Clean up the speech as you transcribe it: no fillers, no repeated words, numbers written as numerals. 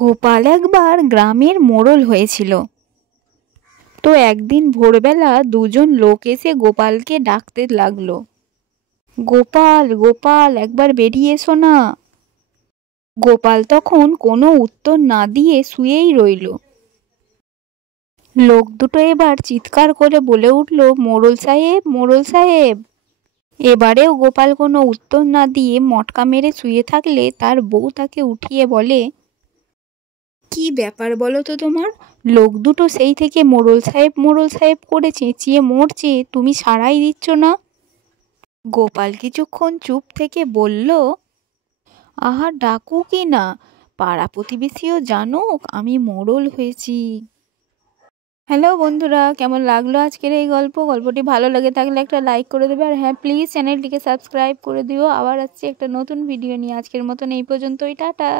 গোপাল একবার গ্রামের মোড়ল হয়েছিল। তো একদিন ভোরবেলা দুজন লোক এসে গোপালকে ডাকতে লাগলো, গোপাল গোপাল একবার বেরিয়ে এসো না। গোপাল তখন কোনো উত্তর না দিয়ে শুয়েই রইল। লোক দুটো এবার চিৎকার করে বলে উঠল, মোড়ল সাহেব মোড়ল সাহেব। এবারেও গোপাল কোনো উত্তর না দিয়ে মটকা মেরে শুয়ে থাকলে তার বউ তাকে উঠিয়ে বলে, কি ব্যাপার বলো তো তোমার? লোক দুটো সেই থেকে মোড়ল সাহেব করে চেঁচিয়ে মরছে, তুমি সাড়াই দিচ্ছ না। গোপাল কিছুক্ষণ চুপ থেকে বলল, আহা ডাকু কি না, পাড়া প্রতিবেশীও জানুক আমি মোড়ল হয়েছি। হ্যালো বন্ধুরা, কেমন লাগলো আজকের এই গল্পটি ভালো লাগে থাকলে একটা লাইক করে দেবে, আর হ্যাঁ প্লিজ চ্যানেলটিকে সাবস্ক্রাইব করে দিও। আবার আসছি একটা নতুন ভিডিও নিয়ে। আজকের মতন এই পর্যন্তই, টাটা।